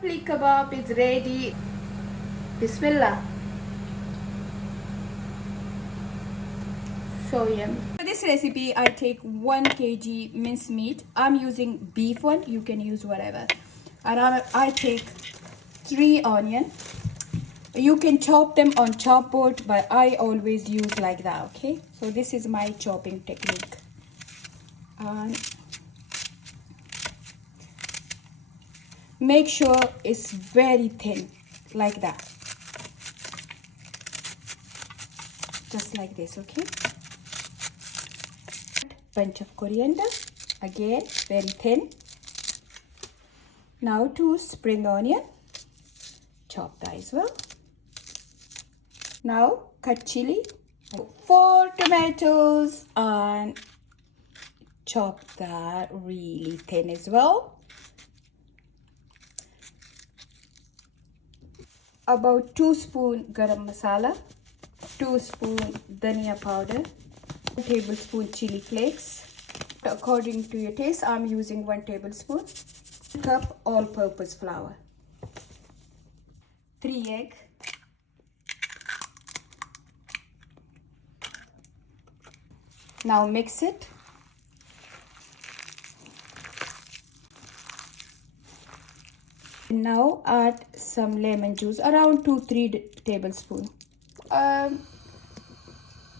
lovely kebab is ready. Bismillah. So yummy. For this recipe, I take 1 kg minced meat. I'm using beef one. You can use whatever. And I take 3 onion. You can chop them on chop board, but I always use like that. Okay. So this is my chopping technique. And make sure it's very thin, like that. Just like this, okay? Bunch of coriander, again, very thin. Now 2 spring onion, chop that as well. Now cut chili, 4 tomatoes, and chop that really thin as well. About 2 spoon garam masala, 2 spoon dhania powder, 1 tablespoon chili flakes. According to your taste, I'm using 1 tablespoon. 1 cup all-purpose flour, 3 egg, now mix it. Now add some lemon juice, around 2-3 tablespoons.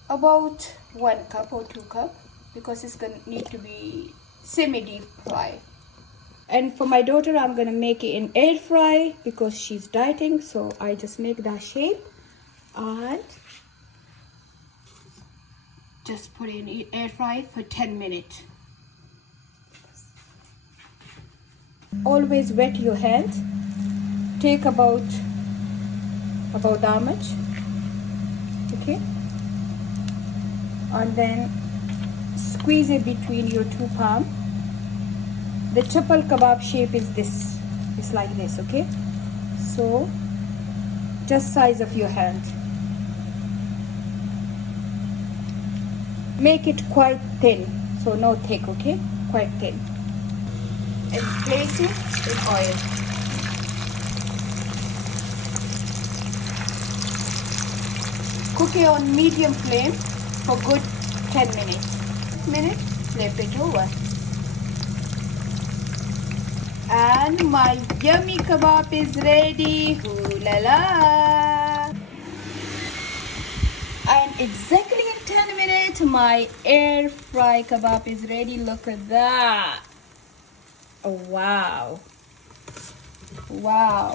About 1 cup or 2 cup, because it's gonna need to be semi-deep fry. And for my daughter, I'm gonna make it in air fry because she's dieting, so I just make that shape and just put it in air fry for 10 minutes. Always wet your hands. Take about that much, okay, and then squeeze it between your 2 palms. The chapal kebab shape is this. It's like this, okay? So just size of your hand. Make it quite thin, so no thick, okay? Quite thin. And place it in oil. Cook it on medium flame for good 10 minutes. Flip it over. And my yummy kebab is ready. Ooh la la. And exactly in 10 minutes, my air fry kebab is ready. Look at that. Oh, wow. Wow.